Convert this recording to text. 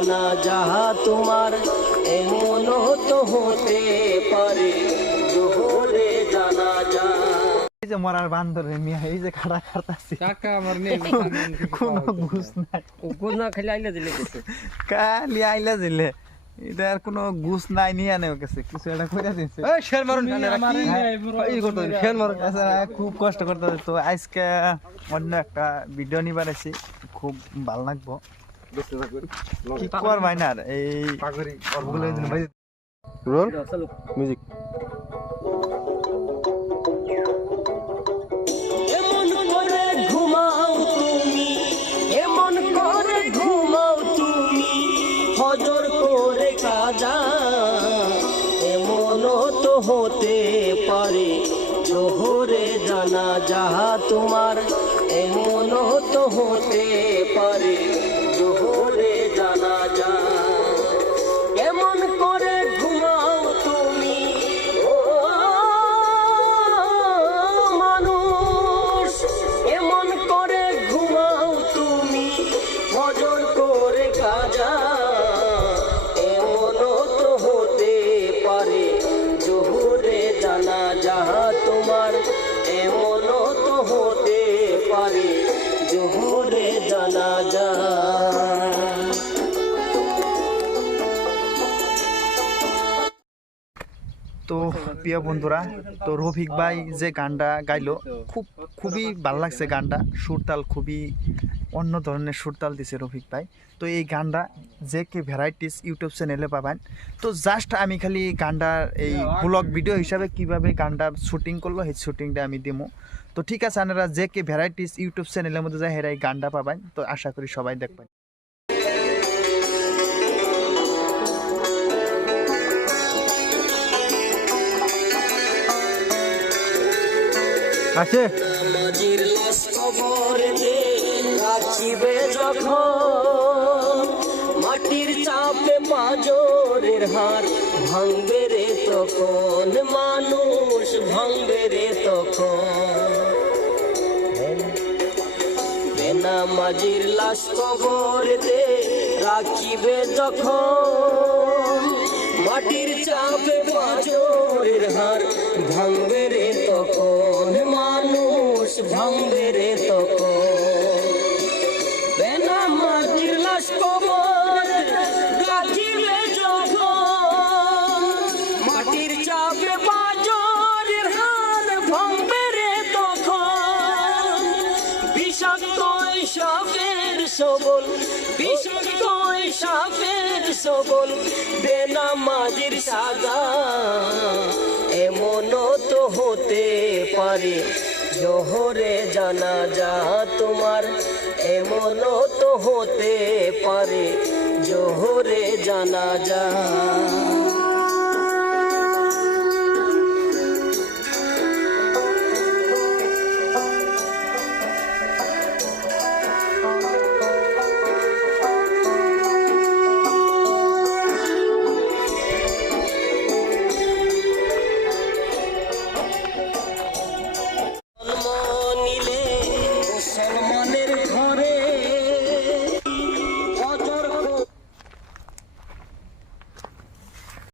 জানাজা তোমার এমন তো হতে পারে জোহরে জানাজা। এই যে মরার বান্দরে মিয়া এই যে খাড়া খাড়তাছি টাকা আমার নেই কোনো ঘুষ নাই ঘুষ না খেলে আইলা দিলে কিছু কালি আইলা দিলে এটা আর কোনো ঘুষ নাই নিয়ে আনে কাছে কিছু একটা কইরা দিছে এই শের মারুন এই করতে শের মারুন। আচ্ছা খুব কষ্ট করতে হবে তো আজকে অন্য একটা ভিডিও নিবার আছি খুব ভালো লাগবো কি করবাই না এই রোল মিউজিক এমন করে ঘুমাও তুমি, এমন করে ঘুমাও তুমি, ফজর করে কাজা এমন তো হতে পারে জোহরে জানাজা তোমার এমন তো হতে পারে জোহরে জানাজা। এমন করে ঘুমাও তুমি ও মানুষ, এমন করে ঘুমাও তুমি ফজর করে কাজা এমন তো হতে পারে জোহরে জানাজা তোমার এমন তো হতে পারে জোহরে জানাজা। তো প্রিয় বন্ধুরা তো রফিক ভাই যে গানটা গাইলো খুবই ভালো লাগছে গানটা সুরতাল খুবই অন্য ধরনের সুরতাল দিছে রফিক ভাই। তো এই গানটা যে কে ভ্যারাইটিস ইউটিউব চ্যানেলে পাবেন। তো জাস্ট আমি খালি গানটার এই ব্লগ ভিডিও হিসাবে কিভাবে গানটা শুটিং করলো সেই শুটিংটা আমি দিমু। তো ঠিক আছে আপনারা যে কে ভ্যারাইটিস ইউটিউব চ্যানেলের মধ্যে যায় হেরা এই গানটা পাবেন। তো আশা করি সবাই দেখবেন। আছে নামাজীর লাশ কবরেতে রাখিবে যখন, মাটির চাপে পাঁজরের হাড় ভাঙবে রে তখন, মানুষ ভাঙবে রে তখন। বেনামাজির লাশ কবরেতে রাখিবে যখন, মাটির চাপে পাঁজরের হাড় ভাঙবে রে তখন, মানুষ ভাঙবে রে তখন। বেনামাজির লাশ কবর রাখিবে যখন, মাটির চাপে পাঁজরের হাড় ভাঙবে রে তখন। বিষাক্ত সাপের সবল, বিষাক্ত সাপের সবল বেনামাজির সাজা এমন তো হতে পারে জোহরে জানাজা তোমার এমন তো হতে পারে জোহরে জানাজা।